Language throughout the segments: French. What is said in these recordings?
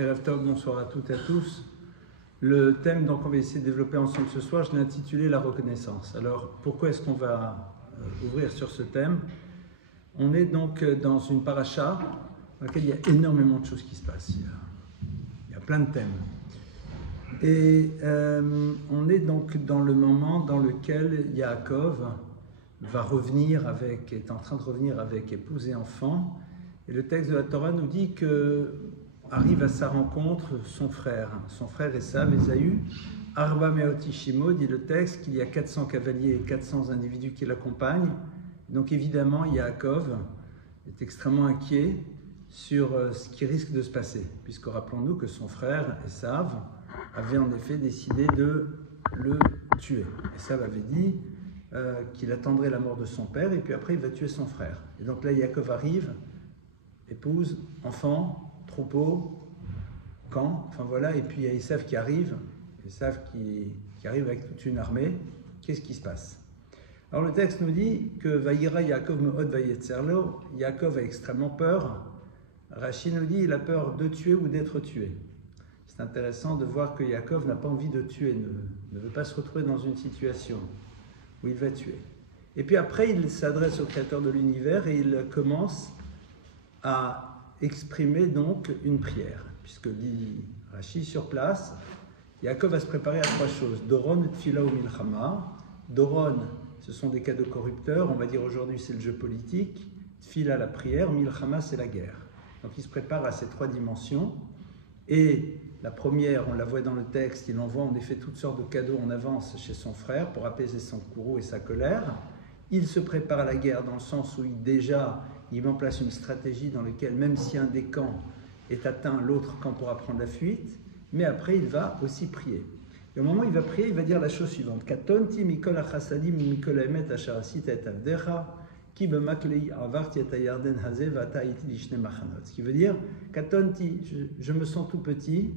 Erev Tov, bonsoir à toutes et à tous. Le thème donc, on va essayer de développer ensemble ce soir, je l'ai intitulé la reconnaissance. Alors pourquoi est-ce qu'on va ouvrir sur ce thème? On est donc dans une paracha dans laquelle il y a énormément de choses qui se passent. Il y a plein de thèmes. Et on est donc dans le moment dans lequel Yaakov est en train de revenir avec épouse et enfant. Et le texte de la Torah nous dit que arrive à sa rencontre son frère Esav, Ésaü. Arba Meoti Shimo, dit le texte, qu'il y a 400 cavaliers et 400 individus qui l'accompagnent. Donc évidemment, Yaakov est extrêmement inquiet sur ce qui risque de se passer, puisque rappelons-nous que son frère Esav avait en effet décidé de le tuer. Esav avait dit qu'il attendrait la mort de son père et puis après il va tuer son frère. Et donc là, Yaakov arrive, épouse, enfant, troupeau, camp, enfin voilà, et puis il y a Esav qui arrive, qui arrive avec toute une armée. Qu'est-ce qui se passe? Alors le texte nous dit que Vayira Yaakov me'od vayetzerlo, Yaakov a extrêmement peur. Rashi nous dit il a peur de tuer ou d'être tué. C'est intéressant de voir que Yaakov n'a pas envie de tuer, ne veut pas se retrouver dans une situation où il va tuer. Et puis après, il s'adresse au Créateur de l'univers et il commence à exprimer donc une prière, puisque dit Rashi sur place, Yaakov va se préparer à trois choses. Doron, Tfila ou Milchama. Doron, ce sont des cadeaux corrupteurs, on va dire aujourd'hui c'est le jeu politique. Tfila, la prière. Milchama, c'est la guerre. Donc il se prépare à ces trois dimensions. Et la première, on la voit dans le texte, il envoie en effet toutes sortes de cadeaux en avance chez son frère pour apaiser son courroux et sa colère. Il se prépare à la guerre dans le sens où il met en place une stratégie dans laquelle même si un des camps est atteint, l'autre camp pourra prendre la fuite. Mais après, il va aussi prier. Et au moment où il va prier, il va dire la chose suivante. Katonti mikol achasadim mikol haemet asher asita et avdecha ki b'maklei avarti et hayarden hazeh v'ata iti lishne machanot. Ce qui veut dire, Katonti, je me sens tout petit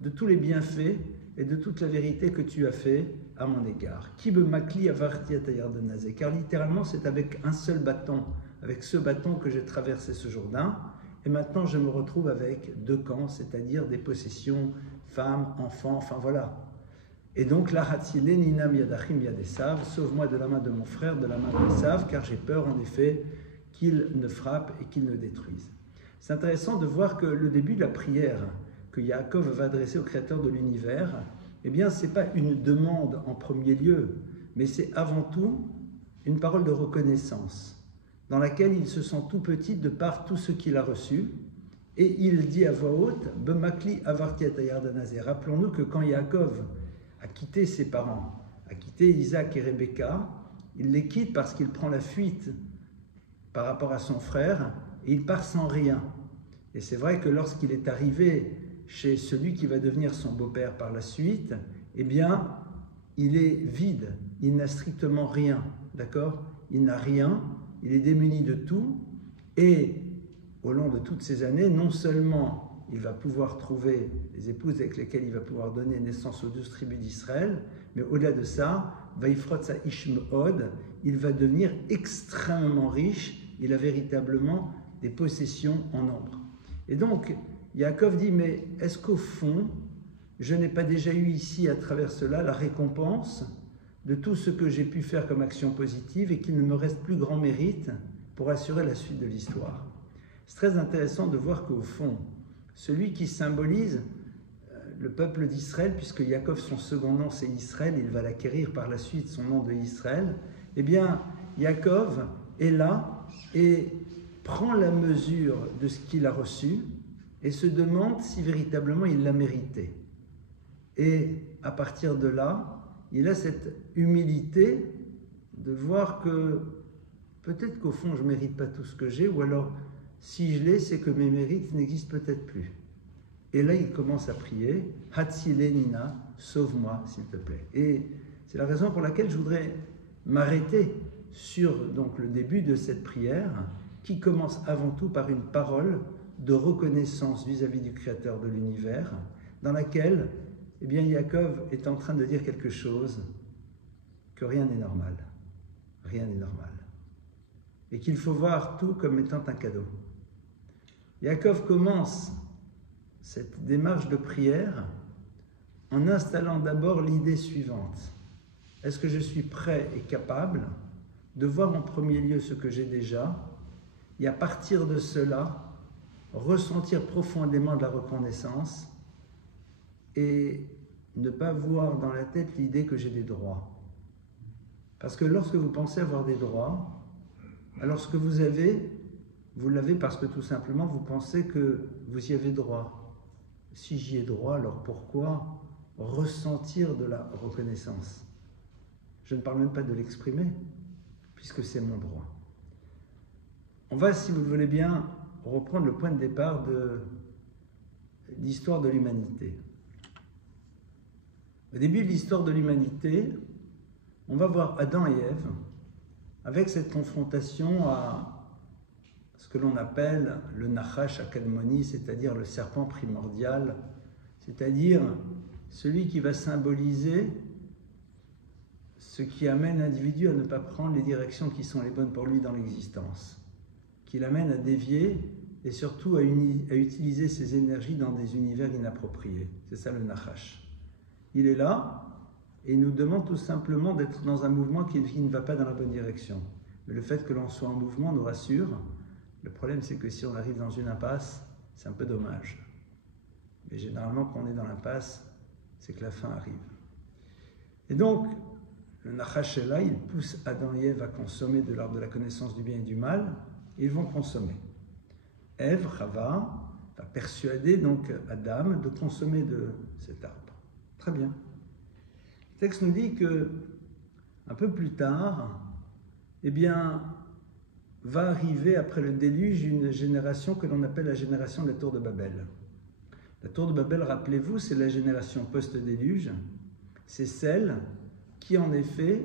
de tous les bienfaits et de toute la vérité que tu as fait à mon égard. Ki b'makli avarti et hayarden hazeh. Car littéralement, c'est avec un seul bâton, avec ce bâton que j'ai traversé ce Jourdain. Et maintenant, je me retrouve avec deux camps, c'est-à-dire des possessions, femmes, enfants, enfin voilà. Et donc, la Hatzile Ninam Yadachim Yadesav, sauve-moi de la main de mon frère, de la main d'Esav, car j'ai peur en effet qu'il ne frappe et qu'il ne détruise. C'est intéressant de voir que le début de la prière que Yaakov va adresser au Créateur de l'univers, eh bien, ce n'est pas une demande en premier lieu, mais c'est avant tout une parole de reconnaissance, dans laquelle il se sent tout petit de par tout ce qu'il a reçu, et il dit à voix haute, « B'makli avarti et hayardanazé ». Rappelons-nous que quand Yaakov a quitté ses parents, a quitté Isaac et Rebecca, il les quitte parce qu'il prend la fuite par rapport à son frère, et il part sans rien. Et c'est vrai que lorsqu'il est arrivé chez celui qui va devenir son beau-père par la suite, eh bien, il est vide, il n'a strictement rien, d'accord? Il n'a rien, il est démuni de tout, et au long de toutes ces années, non seulement il va pouvoir trouver les épouses avec lesquelles il va pouvoir donner naissance aux 12 tribus d'Israël, mais au-delà de ça, Vaïfrotsa Ishmeod, il va devenir extrêmement riche, il a véritablement des possessions en nombre. Et donc, Yaakov dit, mais est-ce qu'au fond, je n'ai pas déjà eu ici, à travers cela, la récompense de tout ce que j'ai pu faire comme action positive et qu'il ne me reste plus grand mérite pour assurer la suite de l'histoire? C'est très intéressant de voir qu'au fond, celui qui symbolise le peuple d'Israël, puisque Yaakov, son second nom, c'est Israël, il va l'acquérir par la suite, son nom de Israël, eh bien, Yaakov est là et prend la mesure de ce qu'il a reçu et se demande si véritablement il l'a mérité. Et à partir de là, il a cette humilité de voir que peut-être qu'au fond, je ne mérite pas tout ce que j'ai, ou alors, si je l'ai, c'est que mes mérites n'existent peut-être plus. Et là, il commence à prier, « Hatzile Nina, sauve-moi, s'il te plaît ». Et c'est la raison pour laquelle je voudrais m'arrêter sur donc, le début de cette prière, qui commence avant tout par une parole de reconnaissance vis-à-vis du Créateur de l'univers, dans laquelle eh bien, Yaakov est en train de dire quelque chose, que rien n'est normal. Rien n'est normal. Et qu'il faut voir tout comme étant un cadeau. Yaakov commence cette démarche de prière en installant d'abord l'idée suivante. Est-ce que je suis prêt et capable de voir en premier lieu ce que j'ai déjà et à partir de cela, ressentir profondément de la reconnaissance et ne pas voir dans la tête l'idée que j'ai des droits. Parce que lorsque vous pensez avoir des droits, alors ce que vous avez, vous l'avez parce que tout simplement vous pensez que vous y avez droit. Si j'y ai droit, alors pourquoi ressentir de la reconnaissance? Je ne parle même pas de l'exprimer, puisque c'est mon droit. On va, si vous le voulez bien, reprendre le point de départ de l'histoire de l'humanité. Au début de l'histoire de l'humanité, on va voir Adam et Ève avec cette confrontation à ce que l'on appelle le Nachash Akadmoni, c'est-à-dire le serpent primordial, c'est-à-dire celui qui va symboliser ce qui amène l'individu à ne pas prendre les directions qui sont les bonnes pour lui dans l'existence, qui l'amène à dévier et surtout à utiliser ses énergies dans des univers inappropriés. C'est ça le Nachash. Il est là et il nous demande tout simplement d'être dans un mouvement qui ne va pas dans la bonne direction. Mais le fait que l'on soit en mouvement nous rassure. Le problème, c'est que si on arrive dans une impasse, c'est un peu dommage. Mais généralement, quand on est dans l'impasse, c'est que la fin arrive. Et donc, le Nachash est là, il pousse Adam et Ève à consommer de l'arbre de la connaissance du bien et du mal, et ils vont consommer. Ève, Chava, va persuader donc Adam de consommer de cet arbre. Très bien. Le texte nous dit que un peu plus tard, eh bien, va arriver après le déluge une génération que l'on appelle la génération de la tour de Babel. La tour de Babel, rappelez-vous, c'est la génération post-déluge. C'est celle qui, en effet,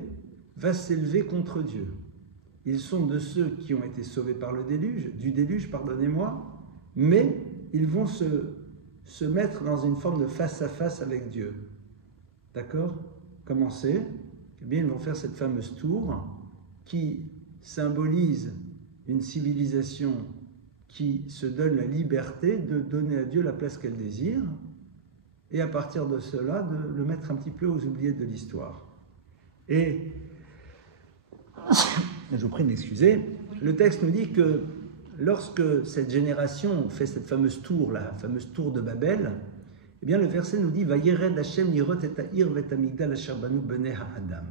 va s'élever contre Dieu. Ils sont de ceux qui ont été sauvés par le déluge, du déluge, pardonnez-moi, mais ils vont se mettre dans une forme de face-à-face avec Dieu. D'accord? Comment c'est? Eh bien, ils vont faire cette fameuse tour qui symbolise une civilisation qui se donne la liberté de donner à Dieu la place qu'elle désire, et à partir de cela, de le mettre un petit peu aux oubliettes de l'histoire. Et, je vous prie de m'excuser, le texte nous dit que lorsque cette génération fait cette fameuse tour, la fameuse tour de Babel, eh bien le verset nous dit « Vayered Hashem lirot et ha'ir vet hamigdal asher banu benei ha'adam »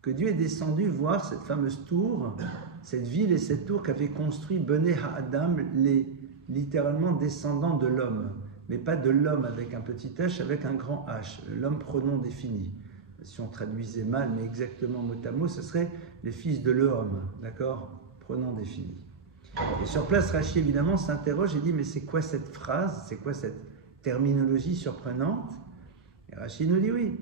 que Dieu est descendu voir cette fameuse tour, cette ville et cette tour qu'avait construit benei ha'adam, les littéralement descendants de l'homme, mais pas de l'homme avec un petit h, avec un grand h, l'homme pronom défini. Si on traduisait mal, mais exactement mot à mot, ce serait les fils de l'homme, d'accord, pronom défini. Et sur place, Rachi évidemment s'interroge et dit, mais c'est quoi cette phrase, c'est quoi cette terminologie surprenante? Et Rachi nous dit oui,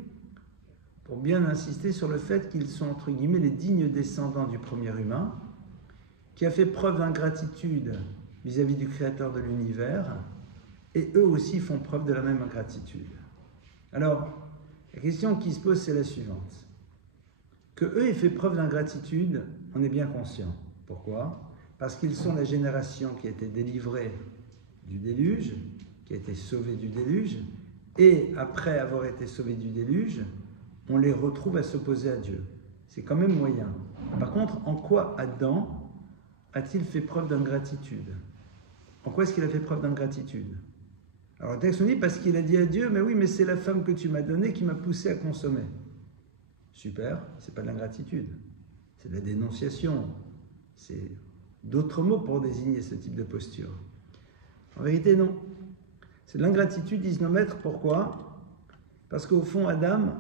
pour bien insister sur le fait qu'ils sont entre guillemets les dignes descendants du premier humain, qui a fait preuve d'ingratitude vis-à-vis du créateur de l'univers, et eux aussi font preuve de la même ingratitude. Alors, la question qui se pose, c'est la suivante. Que eux aient fait preuve d'ingratitude, on est bien conscient. Pourquoi? Parce qu'ils sont la génération qui a été délivrée du déluge, qui a été sauvée du déluge, et après avoir été sauvée du déluge, on les retrouve à s'opposer à Dieu. C'est quand même moyen. Par contre, en quoi Adam a-t-il fait preuve d'ingratitude? En quoi est-ce qu'il a fait preuve d'ingratitude? Alors le texte nous dit parce qu'il a dit à Dieu, mais oui, mais c'est la femme que tu m'as donnée qui m'a poussé à consommer. Super, c'est pas de l'ingratitude, c'est de la dénonciation. C'est d'autres mots pour désigner ce type de posture. En vérité, non. C'est de l'ingratitude, disent nos maîtres. Pourquoi? Parce qu'au fond, Adam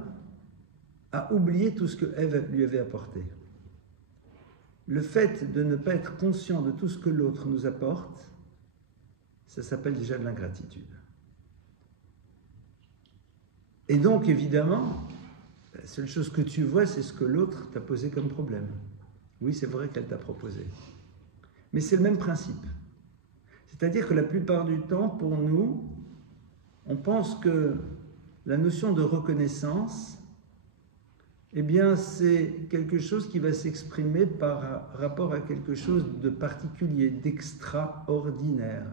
a oublié tout ce que Ève lui avait apporté. Le fait de ne pas être conscient de tout ce que l'autre nous apporte, ça s'appelle déjà de l'ingratitude. Et donc, évidemment, la seule chose que tu vois, c'est ce que l'autre t'a posé comme problème. Oui, c'est vrai qu'elle t'a proposé. Mais c'est le même principe. C'est-à-dire que la plupart du temps, pour nous, on pense que la notion de reconnaissance, eh bien, c'est quelque chose qui va s'exprimer par rapport à quelque chose de particulier, d'extraordinaire.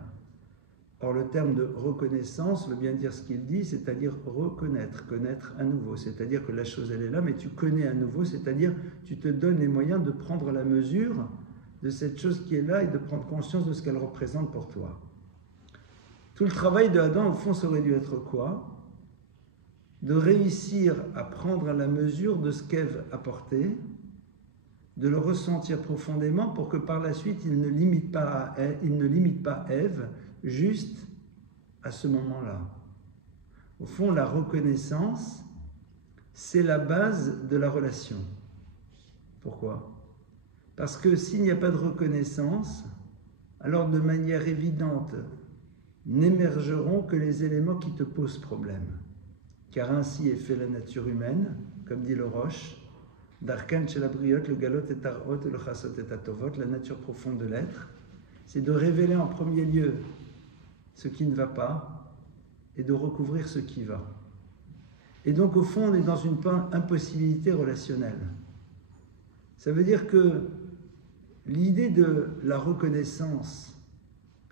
Or, le terme de reconnaissance veut bien dire ce qu'il dit, c'est-à-dire reconnaître, connaître à nouveau. C'est-à-dire que la chose, elle est là, mais tu connais à nouveau, c'est-à-dire tu te donnes les moyens de prendre la mesure de cette chose qui est là et de prendre conscience de ce qu'elle représente pour toi. Tout le travail de Adam, au fond, ça aurait dû être quoi? De réussir à prendre la mesure de ce qu'Ève apportait, de le ressentir profondément pour que par la suite, il ne limite pas Ève juste à ce moment-là. Au fond, la reconnaissance, c'est la base de la relation. Pourquoi? Parce que s'il n'y a pas de reconnaissance, alors de manière évidente, n'émergeront que les éléments qui te posent problème. Car ainsi est fait la nature humaine, comme dit le Roche, Darkan chez la briotte, le galot est arot, le chassot est atovot, la nature profonde de l'être, c'est de révéler en premier lieu ce qui ne va pas et de recouvrir ce qui va. Et donc au fond, on est dans une impossibilité relationnelle. Ça veut dire que l'idée de la reconnaissance,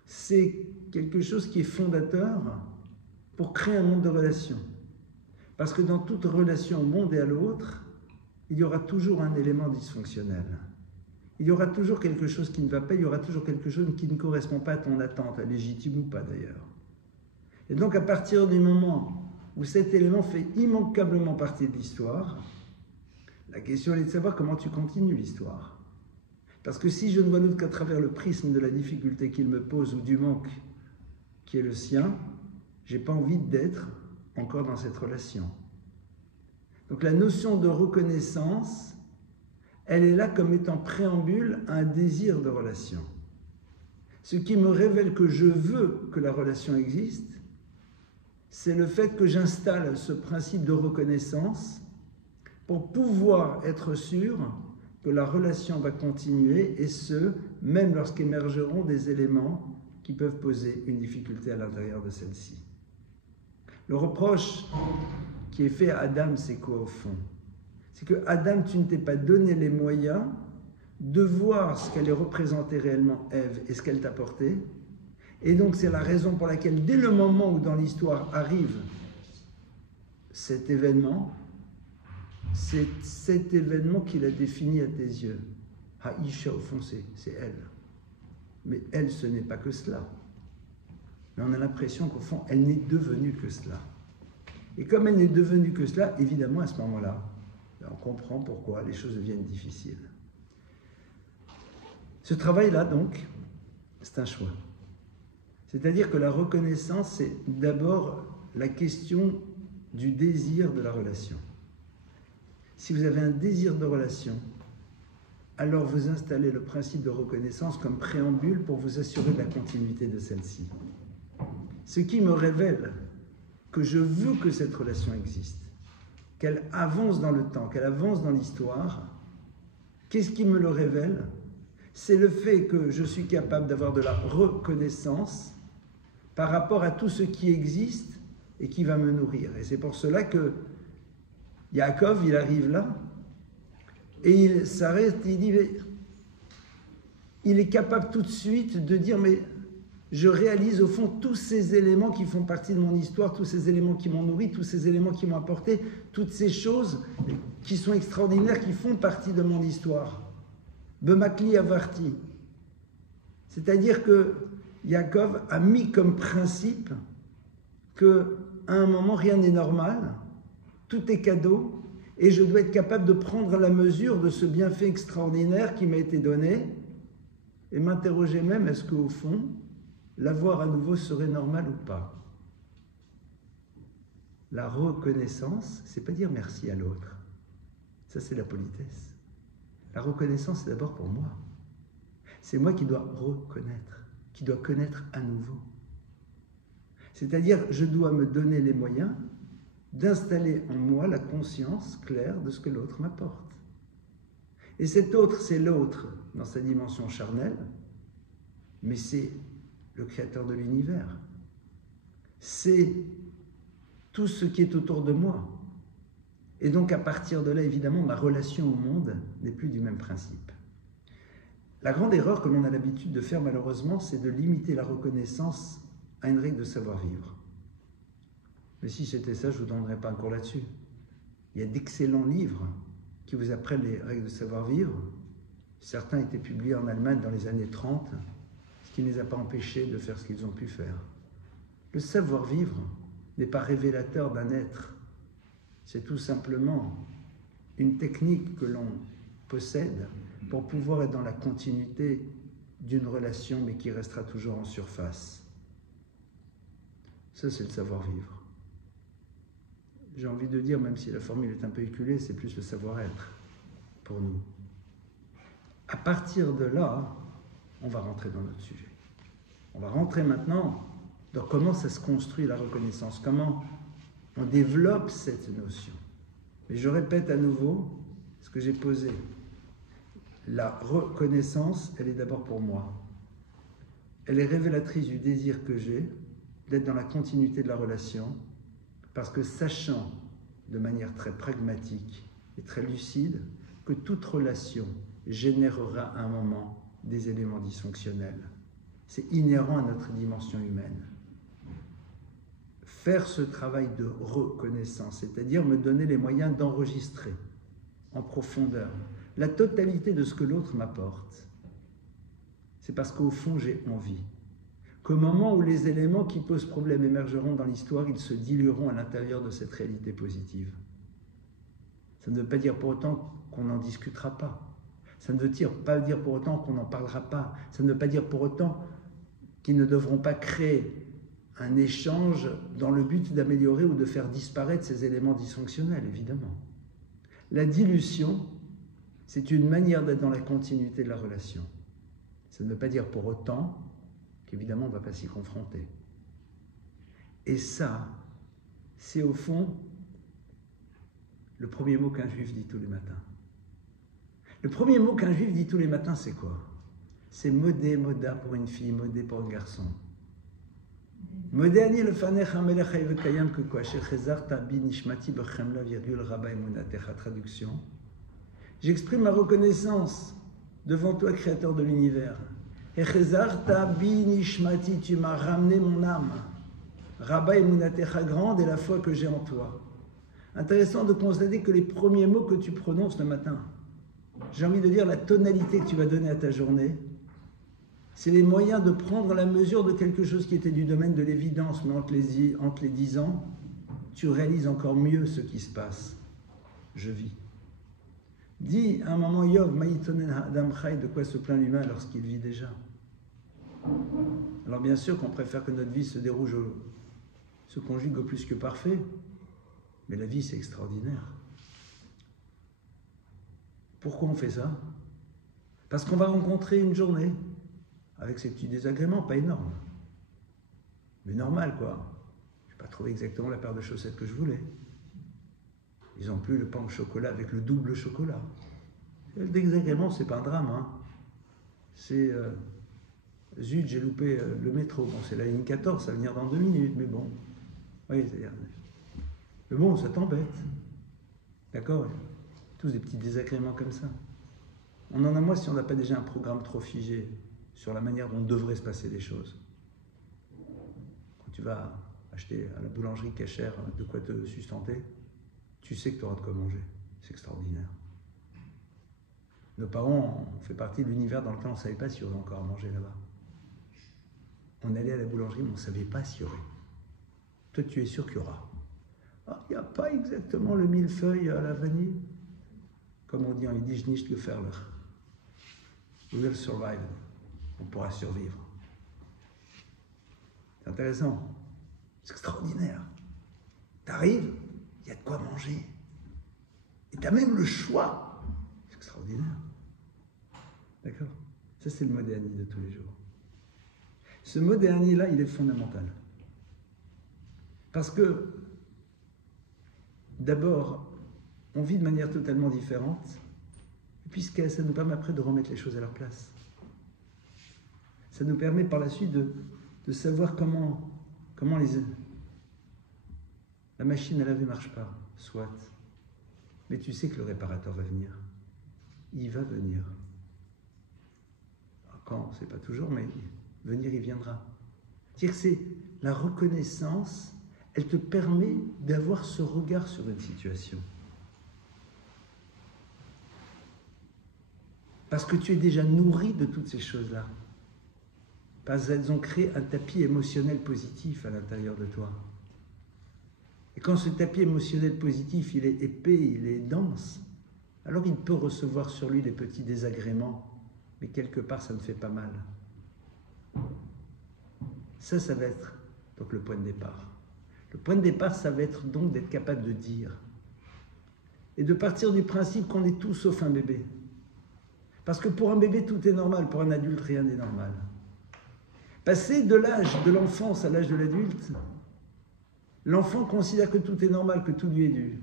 c'est quelque chose qui est fondateur pour créer un monde de relations. Parce que dans toute relation au monde et à l'autre, il y aura toujours un élément dysfonctionnel. Il y aura toujours quelque chose qui ne va pas, il y aura toujours quelque chose qui ne correspond pas à ton attente, légitime ou pas d'ailleurs. Et donc à partir du moment où cet élément fait immanquablement partie de l'histoire, la question est de savoir comment tu continues l'histoire. Parce que si je ne vois l'autre qu'à travers le prisme de la difficulté qu'il me pose ou du manque qui est le sien, je n'ai pas envie d'être encore dans cette relation. Donc la notion de reconnaissance, elle est là comme étant préambule à un désir de relation. Ce qui me révèle que je veux que la relation existe, c'est le fait que j'installe ce principe de reconnaissance pour pouvoir être sûr que la relation va continuer, et ce, même lorsqu'émergeront des éléments qui peuvent poser une difficulté à l'intérieur de celle-ci. Le reproche qui est fait à Adam, c'est quoi au fond? C'est que Adam, tu ne t'es pas donné les moyens de voir ce qu'elle est représentée réellement, Ève, et ce qu'elle t'a apporté. Et donc c'est la raison pour laquelle, dès le moment où dans l'histoire arrive cet événement, c'est cet événement qu'il a défini à tes yeux. Haïcha, au fond, c'est elle. Mais elle, ce n'est pas que cela. Mais on a l'impression qu'au fond, elle n'est devenue que cela. Et comme elle n'est devenue que cela, évidemment, à ce moment-là, on comprend pourquoi les choses deviennent difficiles. Ce travail-là, donc, c'est un choix. C'est-à-dire que la reconnaissance, c'est d'abord la question du désir de la relation. Si vous avez un désir de relation, alors vous installez le principe de reconnaissance comme préambule pour vous assurer de la continuité de celle-ci. Ce qui me révèle que je veux que cette relation existe, qu'elle avance dans le temps, qu'elle avance dans l'histoire. Qu'est-ce qui me le révèle? C'est le fait que je suis capable d'avoir de la reconnaissance par rapport à tout ce qui existe et qui va me nourrir. Et c'est pour cela que Yaakov, il arrive là, et il s'arrête, il dit, mais il est capable tout de suite de dire, mais je réalise au fond tous ces éléments qui font partie de mon histoire, tous ces éléments qui m'ont nourri, tous ces éléments qui m'ont apporté, toutes ces choses qui sont extraordinaires, qui font partie de mon histoire. Bemakli avarti. C'est-à-dire que Yaakov a mis comme principe qu'à un moment, rien n'est normal, tout est cadeau, et je dois être capable de prendre la mesure de ce bienfait extraordinaire qui m'a été donné, et m'interroger même, est-ce qu'au fond, l'avoir à nouveau serait normal ou pas? La reconnaissance, c'est pas dire merci à l'autre. Ça, c'est la politesse. La reconnaissance, c'est d'abord pour moi. C'est moi qui dois reconnaître, qui dois connaître à nouveau. C'est-à-dire, je dois me donner les moyens d'installer en moi la conscience claire de ce que l'autre m'apporte. Et cet autre, c'est l'autre dans sa dimension charnelle, mais c'est le créateur de l'univers. C'est tout ce qui est autour de moi. Et donc, à partir de là, évidemment, ma relation au monde n'est plus du même principe. La grande erreur que l'on a l'habitude de faire, malheureusement, c'est de limiter la reconnaissance à une règle de savoir-vivre. Mais si c'était ça, je ne vous donnerais pas un cours là-dessus. Il y a d'excellents livres qui vous apprennent les règles de savoir-vivre. Certains étaient publiés en Allemagne dans les années 30, ce qui ne les a pas empêchés de faire ce qu'ils ont pu faire. Le savoir-vivre n'est pas révélateur d'un être. C'est tout simplement une technique que l'on possède pour pouvoir être dans la continuité d'une relation, mais qui restera toujours en surface. Ça, c'est le savoir-vivre. J'ai envie de dire, même si la formule est un peu éculée, c'est plus le savoir-être pour nous. À partir de là, on va rentrer dans notre sujet. On va rentrer maintenant dans comment ça se construit la reconnaissance, comment on développe cette notion. Mais je répète à nouveau ce que j'ai posé. La reconnaissance, elle est d'abord pour moi. Elle est révélatrice du désir que j'ai d'être dans la continuité de la relation, parce que sachant de manière très pragmatique et très lucide que toute relation générera à un moment des éléments dysfonctionnels. C'est inhérent à notre dimension humaine. Faire ce travail de reconnaissance, c'est-à-dire me donner les moyens d'enregistrer en profondeur la totalité de ce que l'autre m'apporte, c'est parce qu'au fond j'ai envie qu'au moment où les éléments qui posent problème émergeront dans l'histoire, ils se dilueront à l'intérieur de cette réalité positive. Ça ne veut pas dire pour autant qu'on n'en discutera pas. Ça ne veut pas dire pour autant qu'on n'en parlera pas. Ça ne veut pas dire pour autant qu'ils ne devront pas créer un échange dans le but d'améliorer ou de faire disparaître ces éléments dysfonctionnels, évidemment. La dilution, c'est une manière d'être dans la continuité de la relation. Ça ne veut pas dire pour autant qu'évidemment on ne va pas s'y confronter. Et ça, c'est au fond le premier mot qu'un juif dit tous les matins. Le premier mot qu'un juif dit tous les matins, c'est quoi? C'est modé, moda pour une fille, modé pour un garçon. Modé ani lefanecha melech hayv vekayam que quoi? Shechezarta bi nishmati bechemla virgule rabba emunatecha. Traduction. J'exprime ma reconnaissance devant toi, créateur de l'univers. Echezarta bi nishmati, tu m'as ramené mon âme. Rabba emunatecha, grande est la foi que j'ai en toi. Intéressant de constater que les premiers mots que tu prononces le matin, j'ai envie de dire la tonalité que tu vas donner à ta journée, c'est les moyens de prendre la mesure de quelque chose qui était du domaine de l'évidence, mais entre les 10 ans, tu réalises encore mieux ce qui se passe. Je vis. Dis à un moment, Yov, Maïtonen Adam Chai, de quoi se plaint l'humain lorsqu'il vit déjà. Alors bien sûr qu'on préfère que notre vie se conjugue au plus que parfait, mais la vie c'est extraordinaire. Pourquoi on fait ça? Parce qu'on va rencontrer une journée avec ces petits désagréments, pas énormes, mais normal quoi. Je n'ai pas trouvé exactement la paire de chaussettes que je voulais. Ils n'ont plus le pain au chocolat avec le double chocolat. Le désagrément, c'est pas un drame. Hein. C'est zut, j'ai loupé le métro. Bon, c'est la ligne 14, ça va venir dans 2 minutes, mais bon. Oui, c'est-à-dire. Mais bon, ça t'embête. D'accord? Tous des petits désagréments comme ça. On en a moins si on n'a pas déjà un programme trop figé sur la manière dont devraient se passer les choses. Quand tu vas acheter à la boulangerie cachère de quoi te sustenter, tu sais que tu auras de quoi manger. C'est extraordinaire. Nos parents ont fait partie de l'univers dans lequel on ne savait pas s'il y aurait encore à manger là-bas. On allait à la boulangerie, mais on ne savait pas s'il y aurait. Toi, tu es sûr qu'il y aura. Ah, il n'y a pas exactement le millefeuille à la vanille. Comme on dit en yiddish, nicht gefährlich. We will survive. On pourra survivre. C'est intéressant. C'est extraordinaire. Tu arrives, il y a de quoi manger. Et tu as même le choix. C'est extraordinaire. D'accord? Ça, c'est le moderni de tous les jours. Ce moderni-là, il est fondamental. Parce que, d'abord, on vit de manière totalement différente, puisque ça nous permet après de remettre les choses à leur place. Ça nous permet par la suite de savoir comment la machine à laver ne marche pas, soit. Mais tu sais que le réparateur va venir. Il va venir. Quand, c'est pas toujours, mais venir, il viendra. C'est-à-dire que c'est la reconnaissance, elle te permet d'avoir ce regard sur une situation. Parce que tu es déjà nourri de toutes ces choses-là. Parce qu'elles ont créé un tapis émotionnel positif à l'intérieur de toi. Et quand ce tapis émotionnel positif, il est épais, il est dense, alors il peut recevoir sur lui des petits désagréments, mais quelque part, ça ne fait pas mal. Ça va être donc le point de départ. Le point de départ, ça va être donc d'être capable de dire. Et de partir du principe qu'on est tout sauf un bébé. Parce que pour un bébé, tout est normal. Pour un adulte, rien n'est normal. Passer de l'âge de l'enfance à l'âge de l'adulte, l'enfant considère que tout est normal, que tout lui est dû.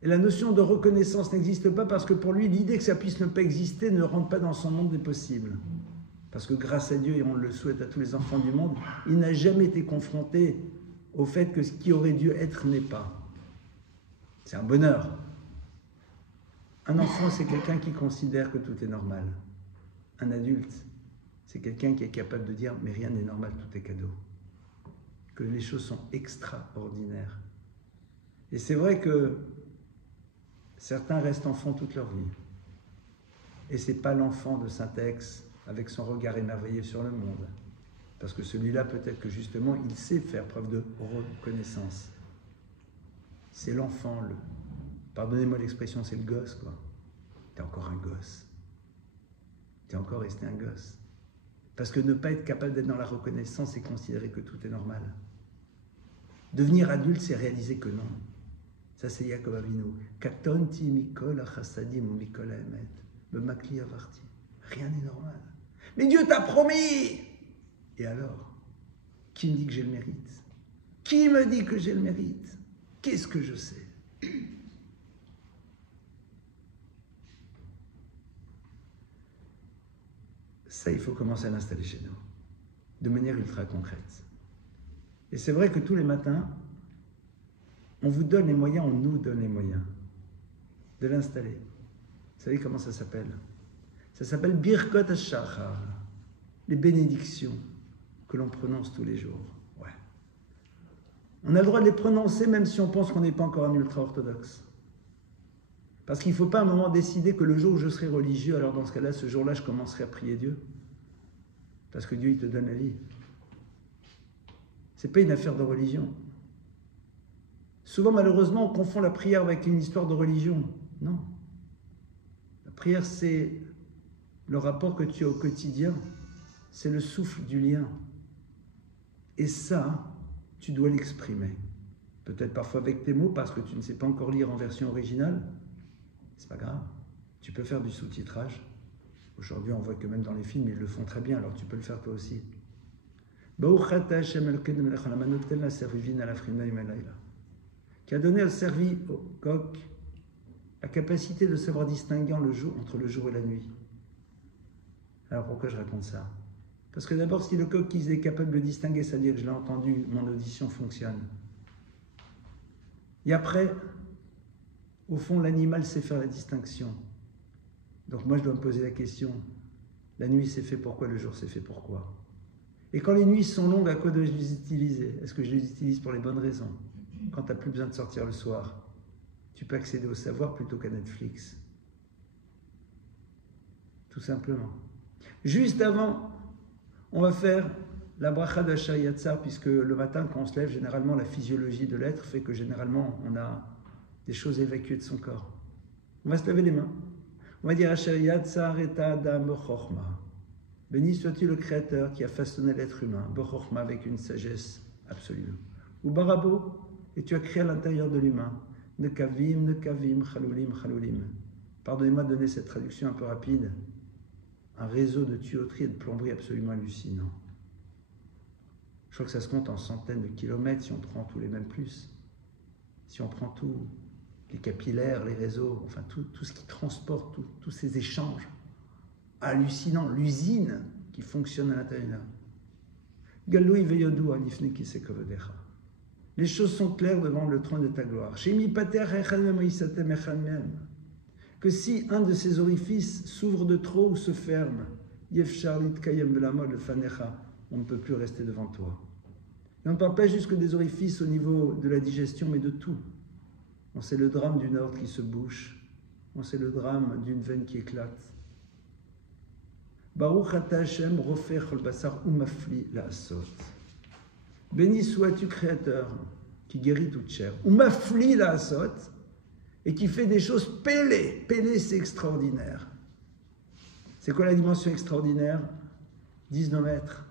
Et la notion de reconnaissance n'existe pas parce que pour lui, l'idée que ça puisse ne pas exister ne rentre pas dans son monde des possibles. Parce que grâce à Dieu, et on le souhaite à tous les enfants du monde, il n'a jamais été confronté au fait que ce qui aurait dû être n'est pas. C'est un bonheur. Un enfant, c'est quelqu'un qui considère que tout est normal. Un adulte, c'est quelqu'un qui est capable de dire « mais rien n'est normal, tout est cadeau ». Que les choses sont extraordinaires. Et c'est vrai que certains restent enfants toute leur vie. Et ce n'est pas l'enfant de Saint-Ex avec son regard émerveillé sur le monde. Parce que celui-là, peut-être que justement, il sait faire preuve de reconnaissance. C'est l'enfant, pardonnez-moi l'expression, c'est le gosse, quoi. T'es encore un gosse. T'es encore resté un gosse. Parce que ne pas être capable d'être dans la reconnaissance, c'est considérer que tout est normal. Devenir adulte, c'est réaliser que non. Ça, c'est Yaakov Avinu. Katonti mikol achasadim mikol haemet. Bemakli avarti. Rien n'est normal. Mais Dieu t'a promis! Et alors? Qui me dit que j'ai le mérite? Qui me dit que j'ai le mérite? Qu'est-ce que je sais? Ça, il faut commencer à l'installer chez nous, de manière ultra concrète. Et c'est vrai que tous les matins, on vous donne les moyens, on nous donne les moyens de l'installer. Vous savez comment ça s'appelle? Ça s'appelle Birkot HaShachar, les bénédictions que l'on prononce tous les jours. Ouais. On a le droit de les prononcer même si on pense qu'on n'est pas encore un ultra-orthodoxe. Parce qu'il ne faut pas à un moment décider que le jour où je serai religieux, alors dans ce cas-là, ce jour-là, je commencerai à prier Dieu. Parce que Dieu, il te donne la vie. Ce n'est pas une affaire de religion. Souvent, malheureusement, on confond la prière avec une histoire de religion. Non. La prière, c'est le rapport que tu as au quotidien. C'est le souffle du lien. Et ça, tu dois l'exprimer. Peut-être parfois avec tes mots, parce que tu ne sais pas encore lire en version originale. C'est pas grave. Tu peux faire du sous-titrage. Aujourd'hui, on voit que même dans les films, ils le font très bien, alors tu peux le faire toi aussi. Qui a donné servi au coq la capacité de savoir distinguer entre le jour et la nuit. Alors pourquoi je raconte ça? Parce que d'abord, si le coq qui est capable de distinguer, c'est-à-dire que je l'ai entendu, mon audition fonctionne. Et après, au fond, l'animal sait faire la distinction. Donc moi, je dois me poser la question, la nuit c'est fait pourquoi, le jour c'est fait pourquoi? Et quand les nuits sont longues, à quoi dois-je les utiliser? Est-ce que je les utilise pour les bonnes raisons? Quand tu n'as plus besoin de sortir le soir, tu peux accéder au savoir plutôt qu'à Netflix. Tout simplement. Juste avant, on va faire la bracha d'Asher Yatzar, puisque le matin, quand on se lève, généralement, la physiologie de l'être fait que généralement, on a des choses évacuées de son corps. On va se laver les mains. On va dire Asher Yatzar et Adam Bechorma. Béni sois-tu le Créateur qui a façonné l'être humain, Bechorma, avec une sagesse absolue. Ou Barabo, et tu as créé à l'intérieur de l'humain, Nekavim, Chalulim, Chalulim. Pardonnez-moi de donner cette traduction un peu rapide. Un réseau de tuyauterie et de plomberie absolument hallucinant. Je crois que ça se compte en centaines de kilomètres si on prend tous les mêmes plus. Si on prend tous les capillaires, les réseaux, enfin tout ce qui transporte, tous ces échanges. Hallucinant, l'usine qui fonctionne à l'intérieur. Galou Iveyodu Anifne Kisekovedecha. Les choses sont claires devant le trône de ta gloire. Shemi Pater Echalem Isatem Echalmem. Que si un de ces orifices s'ouvre de trop ou se ferme, Yefchar Litkayem Velamod Lefanecha, on ne peut plus rester devant toi. Et on ne parle pas juste que des orifices au niveau de la digestion, mais de tout. On sait le drame d'une aorte qui se bouche, on sait le drame d'une veine qui éclate. Baruch ata Hashem rofer chol basar umafli la'asot. Béni sois-tu Créateur, qui guérit toute chair. Umafli la'asot, et qui fait des choses pélées. Pélées, c'est extraordinaire. C'est quoi la dimension extraordinaire? 19 mètres.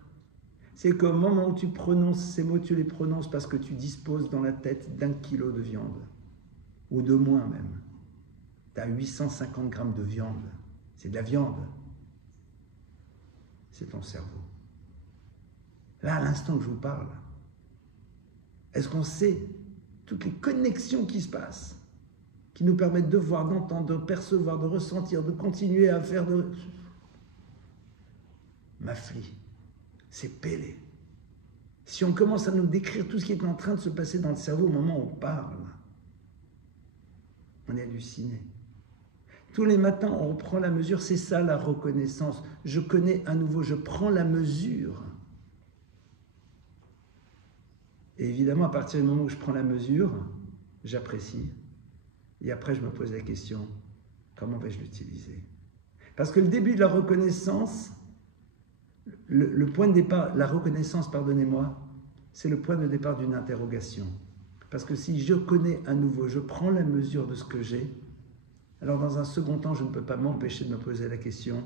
C'est qu'au moment où tu prononces ces mots, tu les prononces parce que tu disposes dans la tête d'1 kilo de viande, ou de moins même. Tu as 850 grammes de viande. C'est de la viande. C'est ton cerveau. Là, à l'instant que je vous parle, est-ce qu'on sait toutes les connexions qui se passent, qui nous permettent de voir, d'entendre, de percevoir, de ressentir, de continuer à faire de... Mafli, c'est pélé. Si on commence à nous décrire tout ce qui est en train de se passer dans le cerveau au moment où on parle, on est halluciné. Tous les matins, on reprend la mesure, c'est ça la reconnaissance. Je connais à nouveau, je prends la mesure. Et évidemment, à partir du moment où je prends la mesure, j'apprécie. Et après, je me pose la question, comment vais-je l'utiliser? Parce que le début de la reconnaissance, le point de départ, la reconnaissance, pardonnez-moi, c'est le point de départ d'une interrogation. Parce que si je connais à nouveau, je prends la mesure de ce que j'ai, alors dans un second temps, je ne peux pas m'empêcher de me poser la question,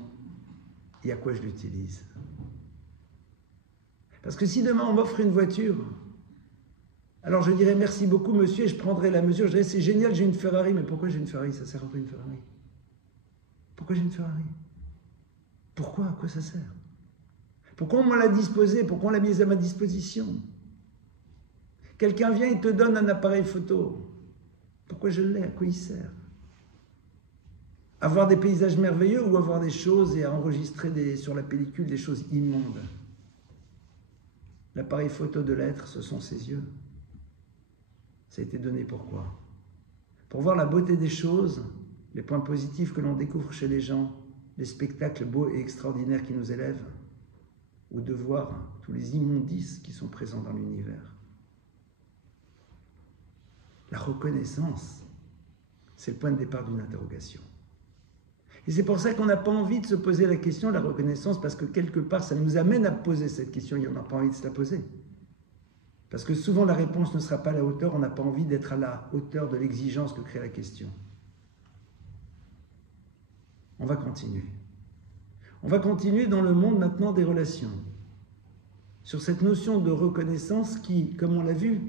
et à quoi je l'utilise? Parce que si demain on m'offre une voiture, alors je dirais merci beaucoup monsieur et je prendrai la mesure, je dirais c'est génial, j'ai une Ferrari, mais pourquoi j'ai une Ferrari? Ça sert à quoi une Ferrari? Pourquoi j'ai une Ferrari? Pourquoi? À quoi ça sert? Pourquoi on me l'a disposé? Pourquoi on l'a mise à ma disposition? Quelqu'un vient et te donne un appareil photo. Pourquoi je l'ai? À quoi il sert? Avoir des paysages merveilleux ou avoir des choses et à enregistrer sur la pellicule des choses immondes? L'appareil photo de l'être, ce sont ses yeux. Ça a été donné pourquoi? Pour voir la beauté des choses, les points positifs que l'on découvre chez les gens, les spectacles beaux et extraordinaires qui nous élèvent, ou de voir tous les immondices qui sont présents dans l'univers. La reconnaissance, c'est le point de départ d'une interrogation. Et c'est pour ça qu'on n'a pas envie de se poser la question de la reconnaissance, parce que quelque part, ça nous amène à poser cette question et on n'a pas envie de se la poser. Parce que souvent, la réponse ne sera pas à la hauteur, on n'a pas envie d'être à la hauteur de l'exigence que crée la question. On va continuer. On va continuer dans le monde maintenant des relations. Sur cette notion de reconnaissance qui, comme on l'a vu,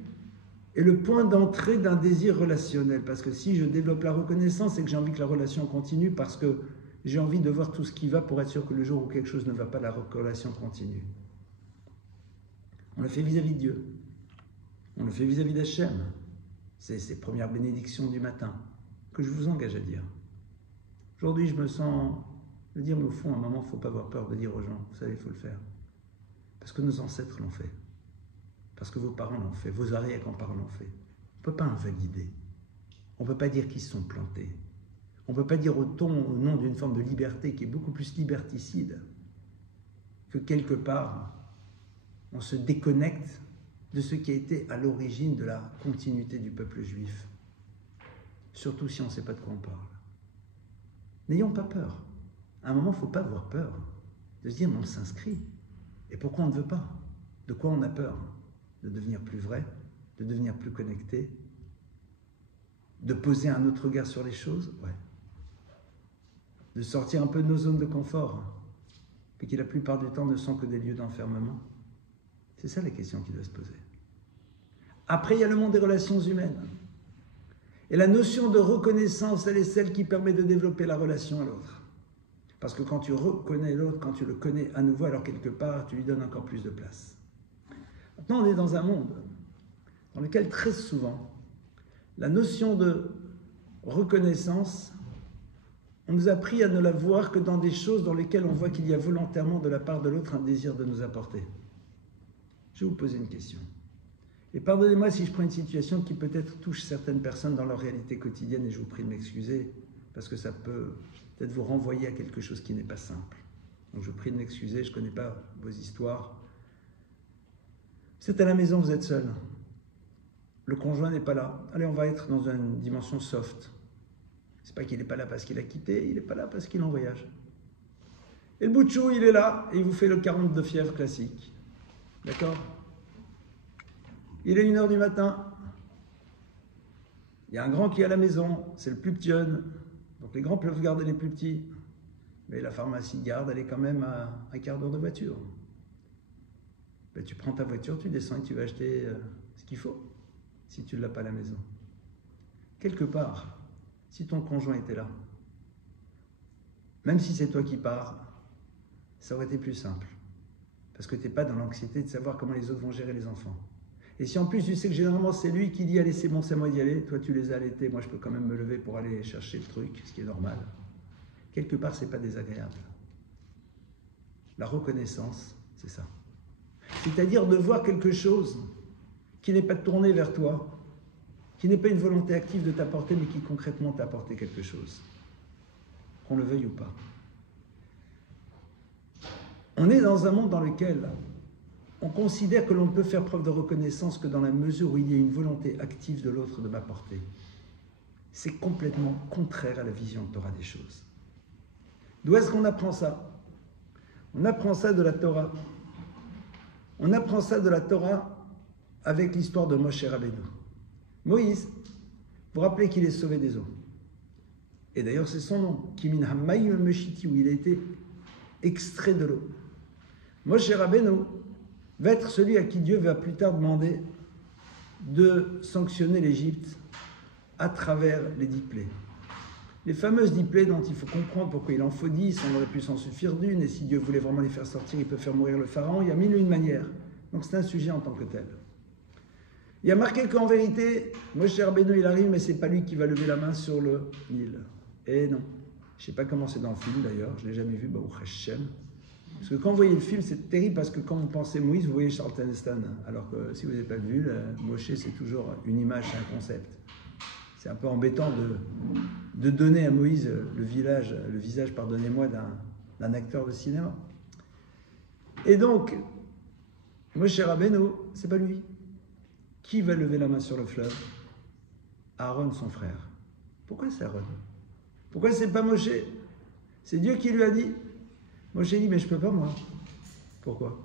est le point d'entrée d'un désir relationnel. Parce que si je développe la reconnaissance, c'est que j'ai envie que la relation continue, parce que j'ai envie de voir tout ce qui va pour être sûr que le jour où quelque chose ne va pas, la relation continue. On le fait vis-à-vis de Dieu. On le fait vis-à-vis d'Hachem. C'est ces premières bénédictions du matin que je vous engage à dire. Aujourd'hui, je me sens de dire, mais au fond, à un moment, il ne faut pas avoir peur de dire aux gens, vous savez, il faut le faire. Parce que nos ancêtres l'ont fait. Parce que vos parents l'ont fait, vos arrière-grands-parents l'ont fait. On ne peut pas invalider. On ne peut pas dire qu'ils se sont plantés. On ne peut pas dire au nom d'une forme de liberté qui est beaucoup plus liberticide que quelque part, on se déconnecte de ce qui a été à l'origine de la continuité du peuple juif. Surtout si on ne sait pas de quoi on parle. N'ayons pas peur. À un moment, il ne faut pas avoir peur de se dire, mais on s'inscrit. Et pourquoi on ne veut pas? De quoi on a peur? De devenir plus vrai, de devenir plus connecté, de poser un autre regard sur les choses, ouais. De sortir un peu de nos zones de confort, et qui la plupart du temps ne sont que des lieux d'enfermement. C'est ça la question qui doit se poser. Après, il y a le monde des relations humaines. Et la notion de reconnaissance, elle est celle qui permet de développer la relation à l'autre. Parce que quand tu reconnais l'autre, quand tu le connais à nouveau, alors quelque part, tu lui donnes encore plus de place. Maintenant, on est dans un monde dans lequel très souvent, la notion de reconnaissance, on nous a appris à ne la voir que dans des choses dans lesquelles on voit qu'il y a volontairement de la part de l'autre un désir de nous apporter. Je vais vous poser une question. Et pardonnez-moi si je prends une situation qui peut-être touche certaines personnes dans leur réalité quotidienne, et je vous prie de m'excuser, parce que ça peut peut-être vous renvoyer à quelque chose qui n'est pas simple. Donc je vous prie de m'excuser, je ne connais pas vos histoires, Vous êtes à la maison, vous êtes seul. Le conjoint n'est pas là. Allez, on va être dans une dimension soft. C'est pas qu'il n'est pas là parce qu'il a quitté, il n'est pas là parce qu'il est en voyage. Et le boutchou, il est là et il vous fait le 40 de fièvre classique. D'accord? Il est 1h du matin. Il y a un grand qui est à la maison, c'est le plus petit jeune. Donc les grands peuvent garder les plus petits. Mais la pharmacie garde, elle est quand même à un quart d'heure de voiture. Ben, tu prends ta voiture, tu descends et tu vas acheter ce qu'il faut, si tu ne l'as pas à la maison. Quelque part, si ton conjoint était là, même si c'est toi qui pars, ça aurait été plus simple. Parce que tu n'es pas dans l'anxiété de savoir comment les autres vont gérer les enfants. Et si en plus tu sais que généralement c'est lui qui dit allez c'est bon, c'est moi d'y aller, toi tu les as allaités, moi je peux quand même me lever pour aller chercher le truc, ce qui est normal. Quelque part c'est pas désagréable. La reconnaissance, c'est ça. C'est-à-dire de voir quelque chose qui n'est pas tourné vers toi, qui n'est pas une volonté active de t'apporter, mais qui concrètement t'a apporté quelque chose. Qu'on le veuille ou pas. On est dans un monde dans lequel on considère que l'on ne peut faire preuve de reconnaissance que dans la mesure où il y a une volonté active de l'autre de m'apporter. C'est complètement contraire à la vision de Torah des choses. D'où est-ce qu'on apprend ça? On apprend ça de la Torah. On apprend ça de la Torah avec l'histoire de Moshe Rabbeinu. Moïse, vous vous rappelez qu'il est sauvé des eaux. Et d'ailleurs c'est son nom, Kimin Hamayim Meshiti, où il a été extrait de l'eau. Moshe Rabbeinu va être celui à qui Dieu va plus tard demander de sanctionner l'Égypte à travers les 10 plaies. Les fameuses 10 plaies dont il faut comprendre pourquoi il en faut 10, on aurait pu s'en suffire d'une, et si Dieu voulait vraiment les faire sortir, il peut faire mourir le pharaon, il y a 1001 manières. Donc c'est un sujet en tant que tel. Il y a marqué qu'en vérité, Moshe Rabbeinu il arrive, mais c'est pas lui qui va lever la main sur le Nil. Et non. Je ne sais pas comment c'est dans le film d'ailleurs, je ne l'ai jamais vu, Baruch Hashem. Parce que quand vous voyez le film, c'est terrible parce que quand vous pensez Moïse, vous voyez Charlton Heston. Alors que si vous n'avez pas vu, Moshe c'est toujours une image, c'est un concept. C'est un peu embêtant de donner à Moïse le visage, pardonnez-moi, d'un acteur de cinéma. Et donc, Moshe Rabbeinu, c'est pas lui. Qui va lever la main sur le fleuve? Aaron, son frère. Pourquoi c'est Aaron? Pourquoi c'est pas Moshe? C'est Dieu qui lui a dit. Moshe dit, mais je peux pas moi. Pourquoi?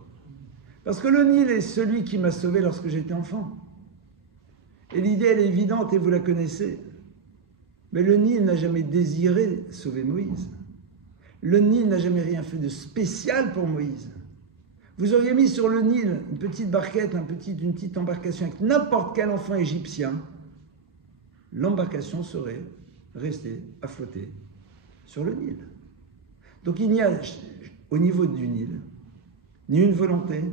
Parce que le Nil est celui qui m'a sauvé lorsque j'étais enfant. Et l'idée, elle est évidente et vous la connaissez. Mais le Nil n'a jamais désiré sauver Moïse. Le Nil n'a jamais rien fait de spécial pour Moïse. Vous auriez mis sur le Nil une petite barquette, une petite embarcation avec n'importe quel enfant égyptien, l'embarcation serait restée à flotter sur le Nil. Donc il n'y a au niveau du Nil ni une volonté,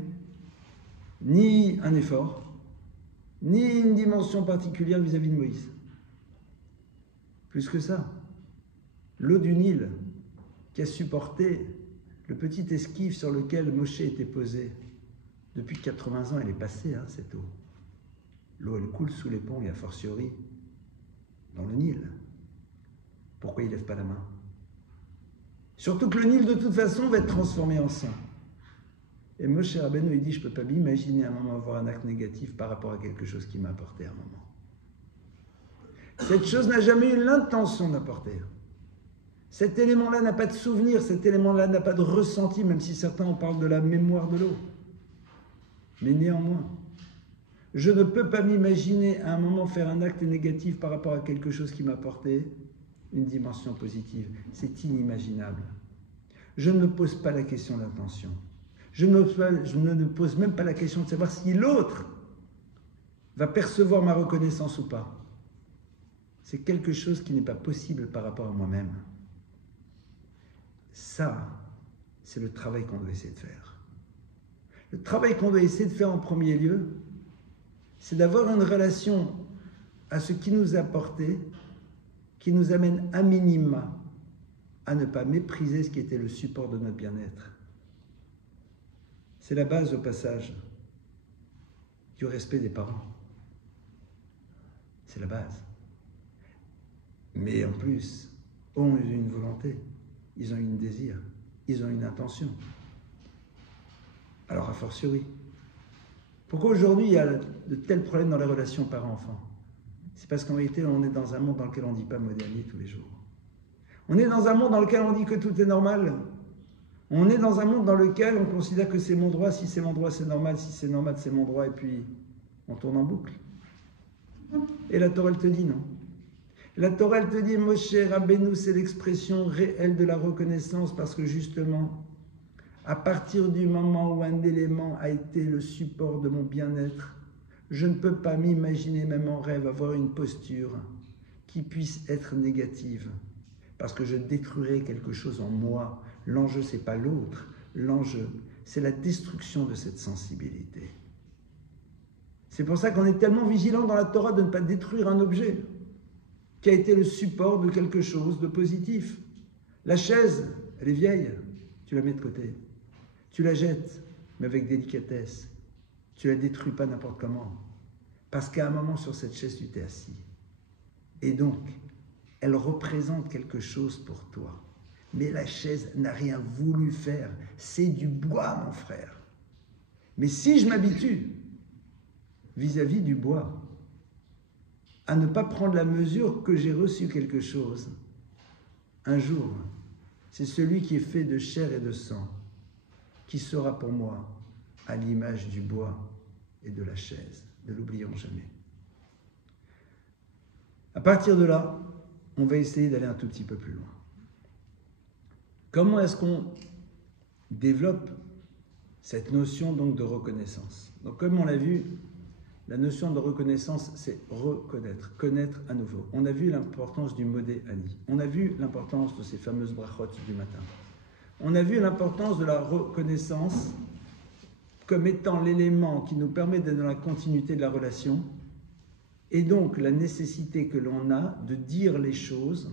ni un effort, ni une dimension particulière vis-à-vis de Moïse. Plus que ça, l'eau du Nil qui a supporté le petit esquif sur lequel Moshe était posé, depuis 80 ans, elle est passée, cette eau. L'eau, elle coule sous les ponts et a fortiori dans le Nil. Pourquoi il ne lève pas la main? Surtout que le Nil, de toute façon, va être transformé en sang. Et Moshe Rabbeinu, il dit, je ne peux pas m'imaginer à un moment avoir un acte négatif par rapport à quelque chose qui m'a apporté à un moment. Cette chose n'a jamais eu l'intention d'apporter. Cet élément-là n'a pas de souvenir, cet élément-là n'a pas de ressenti, même si certains en parlent de la mémoire de l'eau. Mais néanmoins, je ne peux pas m'imaginer à un moment faire un acte négatif par rapport à quelque chose qui m'a apporté une dimension positive. C'est inimaginable. Je ne me pose pas la question d'intention. Je ne me pose même pas la question de savoir si l'autre va percevoir ma reconnaissance ou pas. C'est quelque chose qui n'est pas possible par rapport à moi-même. Ça, c'est le travail qu'on doit essayer de faire. Le travail qu'on doit essayer de faire en premier lieu, c'est d'avoir une relation à ce qui nous a apporté, qui nous amène à minima à ne pas mépriser ce qui était le support de notre bien-être. C'est la base, au passage, du respect des parents. C'est la base. Mais en plus, ont eu une volonté, ils ont eu un désir, ils ont eu une intention. Alors, a fortiori, Pourquoi aujourd'hui il y a de tels problèmes dans les relations parents-enfants? C'est parce qu'en réalité, on est dans un monde dans lequel on ne dit pas modernité tous les jours. On est dans un monde dans lequel on dit que tout est normal. On est dans un monde dans lequel on considère que c'est mon droit, si c'est mon droit, c'est normal, si c'est normal, c'est mon droit, et puis on tourne en boucle. Et la Torah, elle te dit non. La Torah, elle te dit, Moshe Rabbeinu, c'est l'expression réelle de la reconnaissance, parce que justement, à partir du moment où un élément a été le support de mon bien-être, je ne peux pas m'imaginer, même en rêve, avoir une posture qui puisse être négative, parce que je détruirai quelque chose en moi. L'enjeu, ce n'est pas l'autre. L'enjeu, c'est la destruction de cette sensibilité. C'est pour ça qu'on est tellement vigilant dans la Torah de ne pas détruire un objet qui a été le support de quelque chose de positif. La chaise, elle est vieille, tu la mets de côté. Tu la jettes, mais avec délicatesse. Tu la détruis pas n'importe comment. Parce qu'à un moment, sur cette chaise, tu t'es assis. Et donc, elle représente quelque chose pour toi. Mais la chaise n'a rien voulu faire. C'est du bois, mon frère. Mais si je m'habitue, vis-à-vis du bois, à ne pas prendre la mesure que j'ai reçu quelque chose, un jour, c'est celui qui est fait de chair et de sang qui sera pour moi à l'image du bois et de la chaise. Ne l'oublions jamais. À partir de là, on va essayer d'aller un tout petit peu plus loin. Comment est-ce qu'on développe cette notion donc de reconnaissance? Donc comme on l'a vu, la notion de reconnaissance, c'est reconnaître, connaître à nouveau. On a vu l'importance du modé Ali. On a vu l'importance de ces fameuses brachot du matin. On a vu l'importance de la reconnaissance comme étant l'élément qui nous permet d'être dans la continuité de la relation, et donc la nécessité que l'on a de dire les choses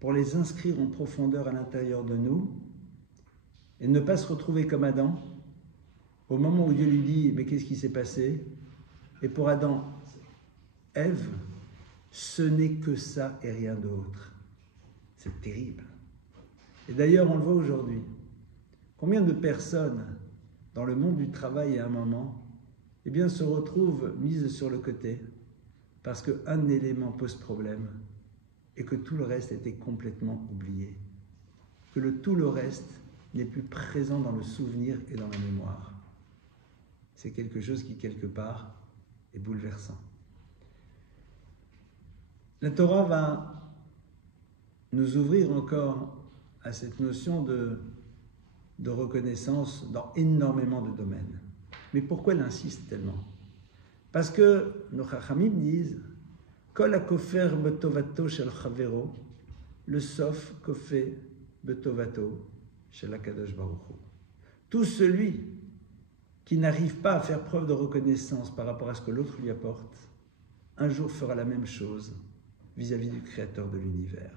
pour les inscrire en profondeur à l'intérieur de nous et ne pas se retrouver comme Adam au moment où Dieu lui dit « mais qu'est-ce qui s'est passé ?» Et pour Adam, Ève, ce n'est que ça et rien d'autre. C'est terrible. Et d'ailleurs, on le voit aujourd'hui. Combien de personnes dans le monde du travail à un moment, eh bien, se retrouvent mises sur le côté parce qu'un élément pose problème et que tout le reste était complètement oublié. Que tout le reste n'est plus présent dans le souvenir et dans la mémoire. C'est quelque chose qui, quelque part, est bouleversant. La Torah va nous ouvrir encore à cette notion de reconnaissance dans énormément de domaines. Mais pourquoi elle insiste tellement? Parce que nos chachamim disent Kol hakofer betovato shel chavero, le sof kofé betovato shel Akadosh Baruch Hu. Tout celui qui n'arrive pas à faire preuve de reconnaissance par rapport à ce que l'autre lui apporte, un jour fera la même chose vis-à-vis du Créateur de l'univers.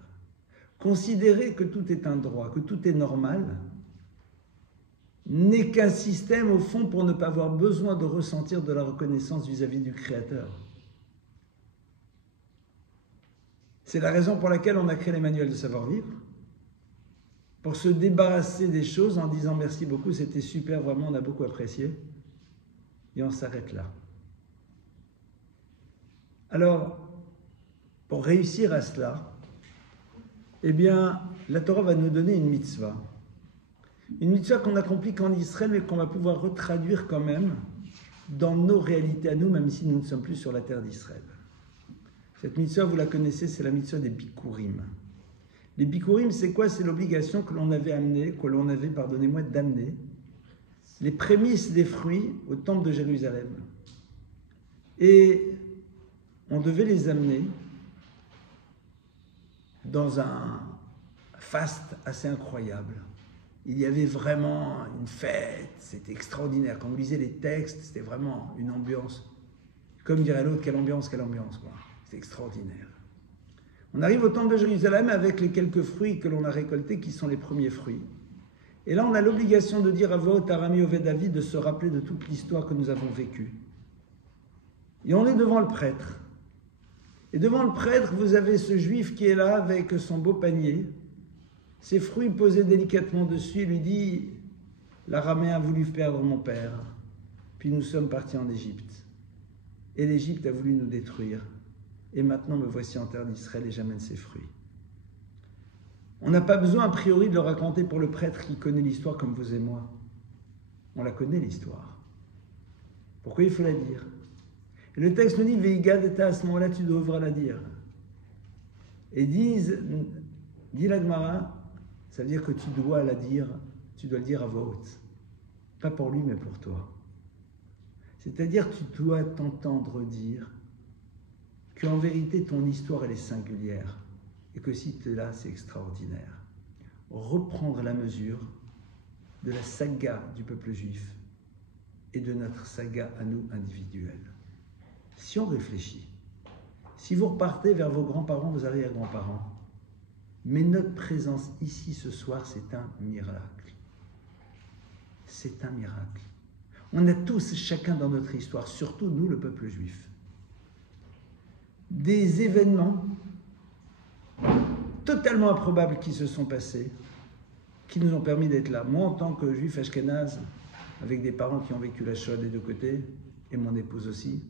Considérer que tout est un droit, que tout est normal, n'est qu'un système, au fond, pour ne pas avoir besoin de ressentir de la reconnaissance vis-à-vis du Créateur. C'est la raison pour laquelle on a créé les manuels de savoir-vivre, pour se débarrasser des choses en disant merci beaucoup, c'était super, vraiment, on a beaucoup apprécié, et on s'arrête là. Alors, pour réussir à cela, eh bien, la Torah va nous donner une mitzvah. Une mitzvah qu'on accomplit qu'en Israël, mais qu'on va pouvoir retraduire quand même dans nos réalités à nous, même si nous ne sommes plus sur la terre d'Israël. Cette mitzvah, vous la connaissez, c'est la mitzvah des bikurim. Les bikurim, c'est quoi? C'est l'obligation que l'on avait amenée, que l'on avait, pardonnez-moi, d'amener les prémices des fruits au temple de Jérusalem. Et on devait les amener dans un faste assez incroyable. Il y avait vraiment une fête, c'était extraordinaire. Quand vous lisez les textes, c'était vraiment une ambiance. Comme dirait l'autre, quelle ambiance, quoi. C'est extraordinaire. On arrive au temple de Jérusalem avec les quelques fruits que l'on a récoltés, qui sont les premiers fruits. Et là, on a l'obligation de dire à Vot, Arami, Oved, David, de se rappeler de toute l'histoire que nous avons vécue. Et on est devant le prêtre. Et devant le prêtre, vous avez ce juif qui est là avec son beau panier, ses fruits posés délicatement dessus, il lui dit « L'Araméen a voulu perdre mon père. Puis nous sommes partis en Égypte. Et l'Égypte a voulu nous détruire. Et maintenant me voici en terre d'Israël et j'amène ses fruits. On n'a pas besoin a priori de le raconter pour le prêtre qui connaît l'histoire comme vous et moi. On la connaît l'histoire. Pourquoi il faut la dire? Et le texte nous dit, Veigad et à ce moment-là tu devras la dire. Et dit la Gemara, ça veut dire que tu dois la dire, tu dois le dire à voix haute. Pas pour lui, mais pour toi. C'est-à-dire que tu dois t'entendre dire qu'en vérité, ton histoire, elle est singulière et que si tu es là, c'est extraordinaire. Reprendre la mesure de la saga du peuple juif et de notre saga à nous individuelle. Si on réfléchit, si vous repartez vers vos grands-parents, vos arrière-grands-parents, mais notre présence ici ce soir, c'est un miracle. C'est un miracle. On a tous, chacun dans notre histoire, surtout nous, le peuple juif, des événements totalement improbables qui se sont passés, qui nous ont permis d'être là. Moi, en tant que juif ashkénaze, avec des parents qui ont vécu la Shoah des deux côtés, et mon épouse aussi,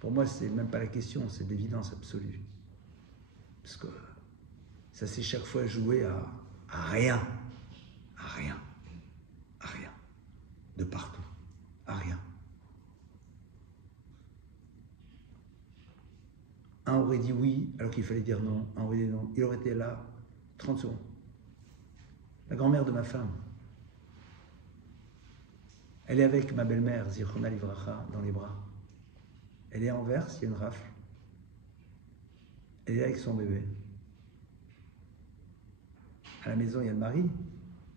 pour moi, c'est même pas la question, c'est l'évidence absolue. Parce que ça s'est chaque fois joué à rien, à rien, à rien, de partout. À rien. Un aurait dit oui, alors qu'il fallait dire non. Un aurait dit non. Il aurait été là 30 secondes. La grand-mère de ma femme, elle est avec ma belle-mère, Zichona Livracha, dans les bras. Elle est à Anvers, il y a une rafle. Elle est avec son bébé. À la maison, il y a le mari,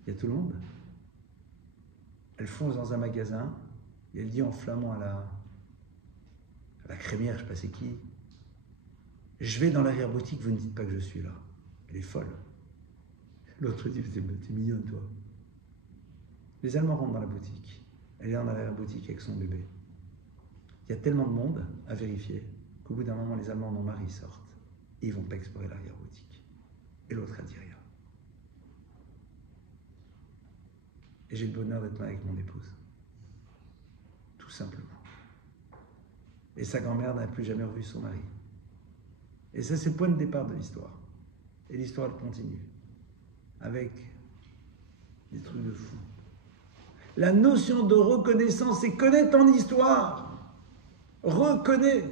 il y a tout le monde. Elle fonce dans un magasin. Et elle dit en flamand à la crémière, je ne sais pas c'est qui, je vais dans l'arrière-boutique, vous ne dites pas que je suis là. Elle est folle. L'autre dit, t'es mignonne toi. Les Allemands rentrent dans la boutique. Elle est dans l'arrière-boutique avec son bébé. Il y a tellement de monde à vérifier qu'au bout d'un moment, les Allemands, mon mari, sortent. Et ils ne vont pas explorer l'arrière-boutique. Et l'autre, elle dit rien. Et j'ai le bonheur d'être là avec mon épouse. Tout simplement. Et sa grand-mère n'a plus jamais revu son mari. Et ça, c'est le point de départ de l'histoire. Et l'histoire, elle continue. Avec des trucs de fou. La notion de reconnaissance, c'est connaître ton histoire. Reconnais.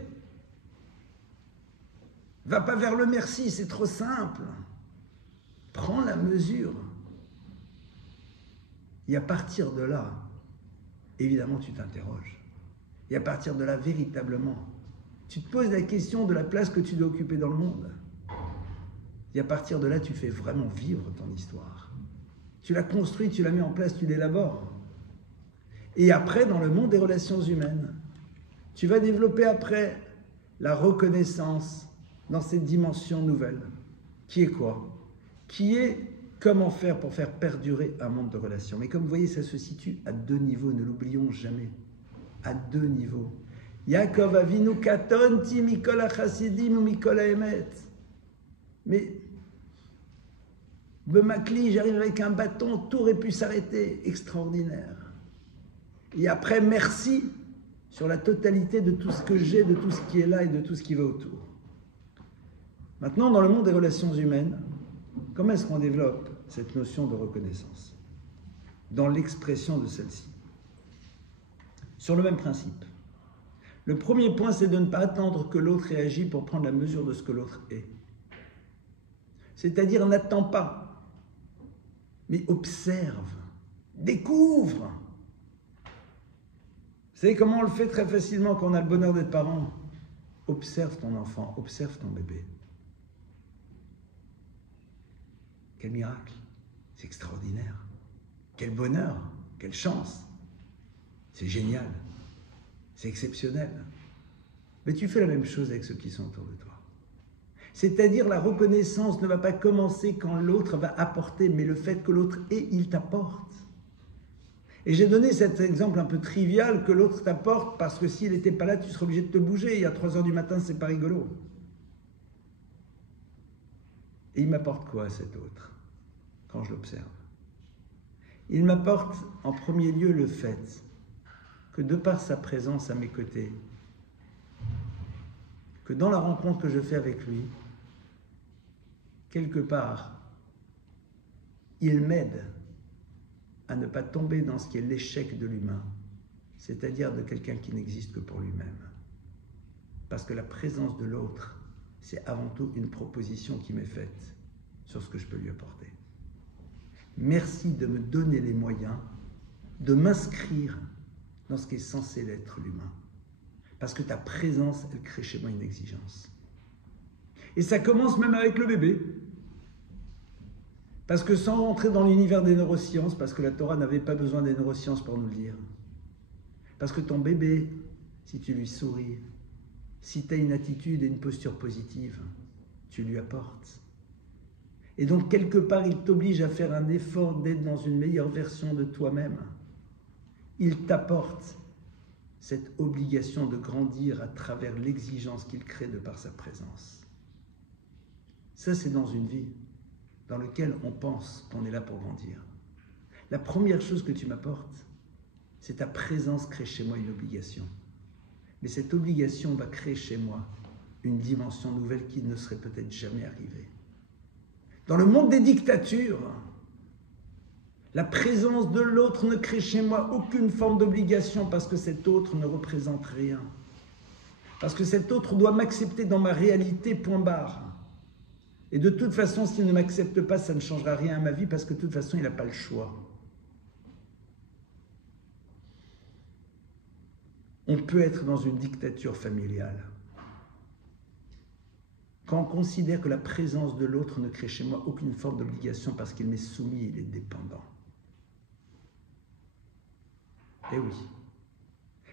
Va pas vers le merci, c'est trop simple. Prends la mesure. Et à partir de là, évidemment, tu t'interroges. Et à partir de là, véritablement, tu te poses la question de la place que tu dois occuper dans le monde. Et à partir de là, tu fais vraiment vivre ton histoire. Tu la construis, tu la mets en place, tu l'élabores. Et après, dans le monde des relations humaines, tu vas développer après la reconnaissance dans cette dimension nouvelle. Qui est quoi? Qui est comment faire pour faire perdurer un monde de relations. Mais comme vous voyez, ça se situe à deux niveaux, ne l'oublions jamais. À deux niveaux. Yaakov Avinu katonti mikol hachasidim ou mikol haemet. Mais Bemakli, j'arrive avec un bâton, tout aurait pu s'arrêter. Extraordinaire. Et après, merci sur la totalité de tout ce que j'ai, de tout ce qui est là et de tout ce qui va autour. Maintenant, dans le monde des relations humaines, comment est-ce qu'on développe cette notion de reconnaissance? Dans l'expression de celle-ci. Sur le même principe. Le premier point, c'est de ne pas attendre que l'autre réagisse pour prendre la mesure de ce que l'autre est. C'est-à-dire, n'attends pas, mais observe, découvre. Vous savez comment on le fait très facilement quand on a le bonheur d'être parent? Observe ton enfant, observe ton bébé. Quel miracle, c'est extraordinaire. Quel bonheur, quelle chance. C'est génial, c'est exceptionnel. Mais tu fais la même chose avec ceux qui sont autour de toi. C'est-à-dire la reconnaissance ne va pas commencer quand l'autre va apporter, mais le fait que l'autre est, il t'apporte. Et j'ai donné cet exemple un peu trivial que l'autre t'apporte parce que s'il n'était pas là, tu serais obligé de te bouger. Il y a 3 heures du matin, c'est pas rigolo. Et il m'apporte quoi cet autre quand je l'observe? Il m'apporte en premier lieu le fait que de par sa présence à mes côtés, que dans la rencontre que je fais avec lui, quelque part, il m'aide à ne pas tomber dans ce qui est l'échec de l'humain, c'est-à-dire de quelqu'un qui n'existe que pour lui-même. Parce que la présence de l'autre, c'est avant tout une proposition qui m'est faite sur ce que je peux lui apporter. Merci de me donner les moyens de m'inscrire dans ce qui est censé l'être l'humain. Parce que ta présence, elle crée chez moi une exigence. Et ça commence même avec le bébé. Parce que sans rentrer dans l'univers des neurosciences, parce que la Torah n'avait pas besoin des neurosciences pour nous le dire, parce que ton bébé, si tu lui souris, si tu as une attitude et une posture positive, tu lui apportes. Et donc, quelque part, il t'oblige à faire un effort d'être dans une meilleure version de toi-même. Il t'apporte cette obligation de grandir à travers l'exigence qu'il crée de par sa présence. Ça, c'est dans une vie dans laquelle on pense qu'on est là pour grandir. La première chose que tu m'apportes, c'est ta présence crée chez moi une obligation. Mais cette obligation va créer chez moi une dimension nouvelle qui ne serait peut-être jamais arrivée. Dans le monde des dictatures, la présence de l'autre ne crée chez moi aucune forme d'obligation parce que cet autre ne représente rien. Parce que cet autre doit m'accepter dans ma réalité, point barre. Et de toute façon, s'il ne m'accepte pas, ça ne changera rien à ma vie parce que de toute façon, il n'a pas le choix. On peut être dans une dictature familiale quand on considère que la présence de l'autre ne crée chez moi aucune forme d'obligation parce qu'il m'est soumis, il est dépendant. Eh oui.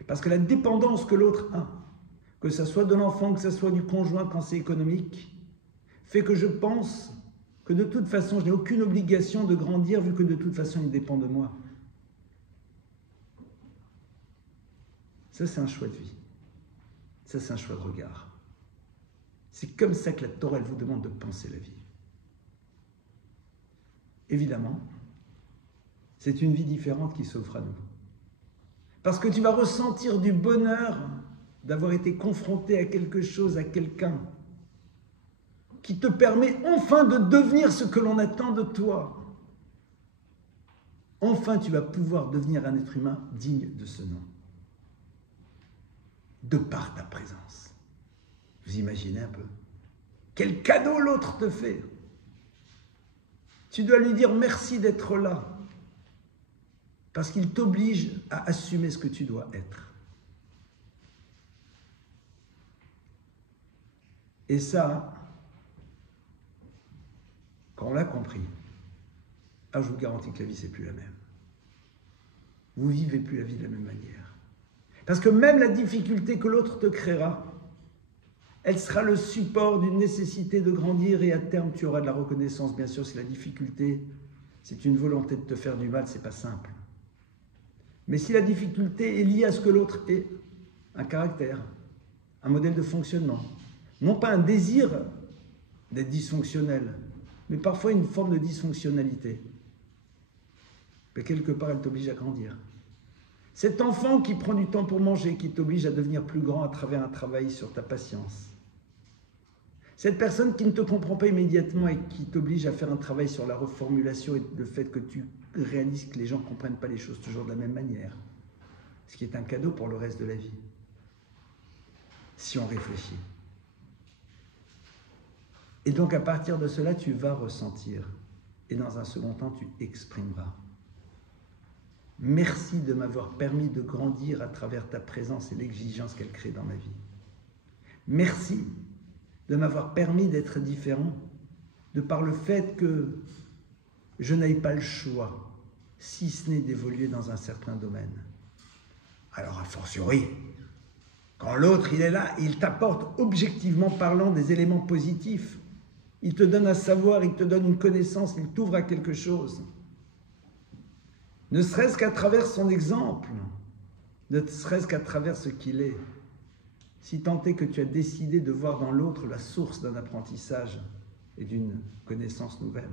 Parce que la dépendance que l'autre a, que ce soit de l'enfant, que ce soit du conjoint quand c'est économique, fait que je pense que de toute façon, je n'ai aucune obligation de grandir vu que de toute façon, il dépend de moi. Ça, c'est un choix de vie. Ça, c'est un choix de regard. C'est comme ça que la Torah, elle vous demande de penser la vie. Évidemment, c'est une vie différente qui s'offre à nous. Parce que tu vas ressentir du bonheur d'avoir été confronté à quelque chose, à quelqu'un qui te permet enfin de devenir ce que l'on attend de toi. Enfin, tu vas pouvoir devenir un être humain digne de ce nom. De par ta présence. Vous imaginez un peu? Quel cadeau l'autre te fait. Tu dois lui dire merci d'être là. Parce qu'il t'oblige à assumer ce que tu dois être. Et ça, quand on l'a compris, alors je vous garantis que la vie, c'est plus la même. Vous ne vivez plus la vie de la même manière. Parce que même la difficulté que l'autre te créera, elle sera le support d'une nécessité de grandir et à terme, tu auras de la reconnaissance. Bien sûr, si la difficulté, c'est une volonté de te faire du mal, c'est pas simple. Mais si la difficulté est liée à ce que l'autre est, un caractère, un modèle de fonctionnement, non pas un désir d'être dysfonctionnel, mais parfois une forme de dysfonctionnalité. Mais quelque part, elle t'oblige à grandir. Cet enfant qui prend du temps pour manger, qui t'oblige à devenir plus grand à travers un travail sur ta patience. Cette personne qui ne te comprend pas immédiatement et qui t'oblige à faire un travail sur la reformulation et le fait que tu réalises que les gens ne comprennent pas les choses toujours de la même manière. Ce qui est un cadeau pour le reste de la vie. Si on réfléchit. Et donc à partir de cela, tu vas ressentir. Et dans un second temps, tu exprimeras. Merci de m'avoir permis de grandir à travers ta présence et l'exigence qu'elle crée dans ma vie. Merci de m'avoir permis d'être différent, de par le fait que je n'aie pas le choix, si ce n'est d'évoluer dans un certain domaine. Alors, a fortiori, quand l'autre, il est là, il t'apporte objectivement parlant des éléments positifs. Il te donne un savoir, il te donne une connaissance, il t'ouvre à quelque chose. Ne serait-ce qu'à travers son exemple, ne serait-ce qu'à travers ce qu'il est. Si tant est que tu as décidé de voir dans l'autre la source d'un apprentissage et d'une connaissance nouvelle.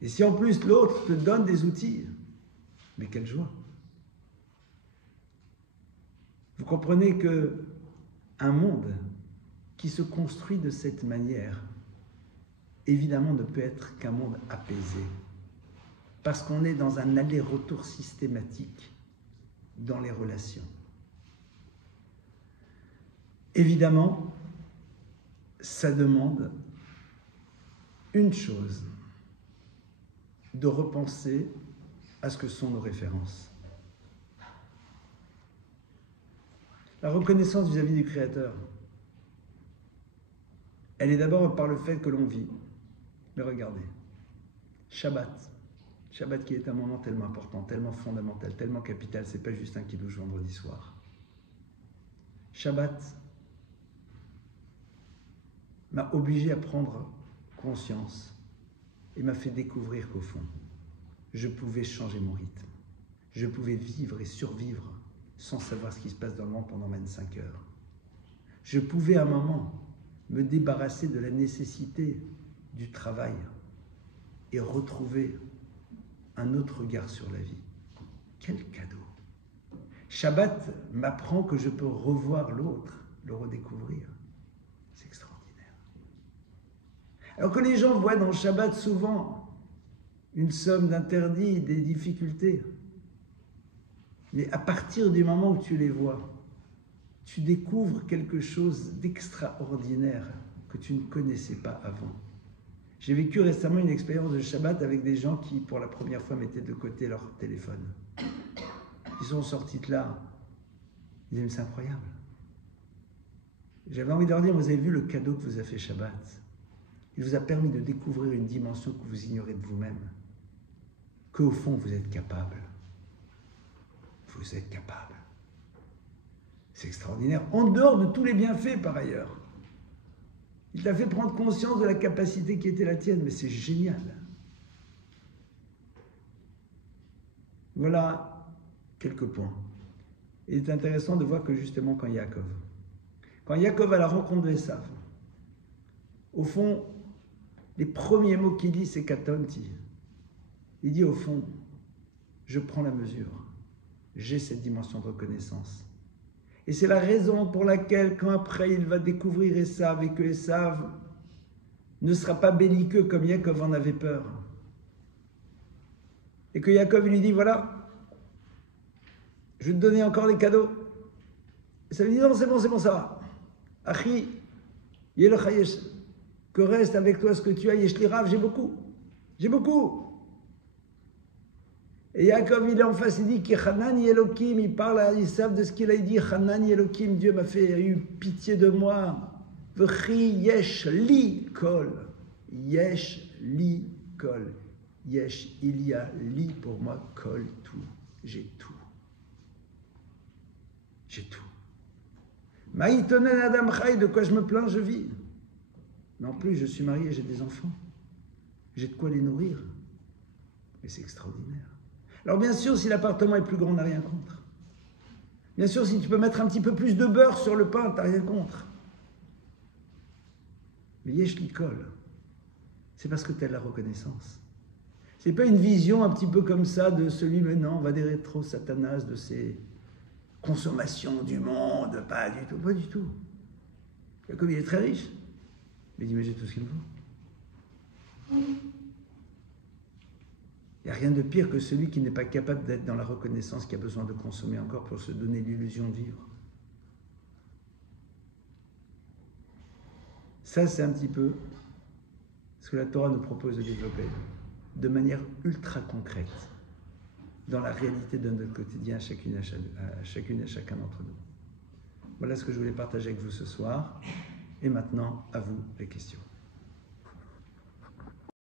Et si en plus l'autre te donne des outils, mais quelle joie! Vous comprenez que un monde qui se construit de cette manière, évidemment, ne peut être qu'un monde apaisé, parce qu'on est dans un aller-retour systématique dans les relations. Évidemment, ça demande une chose, de repenser à ce que sont nos références. La reconnaissance vis-à-vis du Créateur, elle est d'abord par le fait que l'on vit. Mais regardez, Shabbat qui est un moment tellement important, tellement fondamental, tellement capital, c'est pas juste un kidouche vendredi soir. Shabbat m'a obligé à prendre conscience et m'a fait découvrir qu'au fond, je pouvais changer mon rythme. Je pouvais vivre et survivre sans savoir ce qui se passe dans le monde pendant 25 heures. Je pouvais à un moment me débarrasser de la nécessité du travail et retrouver un autre regard sur la vie. Quel cadeau! Shabbat m'apprend que je peux revoir l'autre, le redécouvrir. C'est extraordinaire. Alors que les gens voient dans le Shabbat souvent une somme d'interdits, des difficultés. Mais à partir du moment où tu les vois, tu découvres quelque chose d'extraordinaire que tu ne connaissais pas avant. J'ai vécu récemment une expérience de Shabbat avec des gens qui, pour la première fois, mettaient de côté leur téléphone. Ils sont sortis de là. Ils disaient, mais c'est incroyable. J'avais envie de leur dire, vous avez vu le cadeau que vous a fait Shabbat. Il vous a permis de découvrir une dimension que vous ignorez de vous-même. Qu'au fond, vous êtes capable. Vous êtes capable. C'est extraordinaire. En dehors de tous les bienfaits, par ailleurs. Il t'a fait prendre conscience de la capacité qui était la tienne, mais c'est génial. Voilà quelques points. Il est intéressant de voir que justement quand Yaakov a la rencontre de Esav, au fond, les premiers mots qu'il dit, c'est Katonti. Il dit au fond, je prends la mesure, j'ai cette dimension de reconnaissance. Et c'est la raison pour laquelle, quand après il va découvrir Esav et que Esav ne sera pas belliqueux comme Yaakov en avait peur, et que Yaakov lui dit, voilà, je vais te donner encore des cadeaux. Et ça lui dit, non, c'est bon, ça va. Achi, yelocha yesh, que reste avec toi ce que tu as, yesh li rav, j'ai beaucoup. Et Yaakov, il est en face, il dit que Hanani Elohim, il parle à Esav de ce qu'il a dit, Hanani Elohim, Dieu m'a eu pitié de moi. V'chi yesh li kol. Yesh li kol. Yesh, il y a li pour moi, kol, tout. J'ai tout. Maïtonen Adam Chai, de quoi je me plains, je vis. Mais en plus, je suis marié, j'ai des enfants. J'ai de quoi les nourrir. Mais c'est extraordinaire. Alors bien sûr, si l'appartement est plus grand, on n'a rien contre. Bien sûr, si tu peux mettre un petit peu plus de beurre sur le pain, tu n'as rien contre. Mais yesh l'icole, c'est parce que tu as de la reconnaissance. C'est pas une vision un petit peu comme ça de celui, mais non, on va des rétro-satanas de ces consommations du monde, pas du tout. Comme il est très riche, mais il dit, mais j'ai tout ce qu'il me faut. Il n'y a rien de pire que celui qui n'est pas capable d'être dans la reconnaissance, qui a besoin de consommer encore pour se donner l'illusion de vivre. Ça, c'est un petit peu ce que la Torah nous propose de développer de manière ultra concrète dans la réalité de notre quotidien à chacune et à chacun d'entre nous. Voilà ce que je voulais partager avec vous ce soir. Et maintenant, à vous les questions.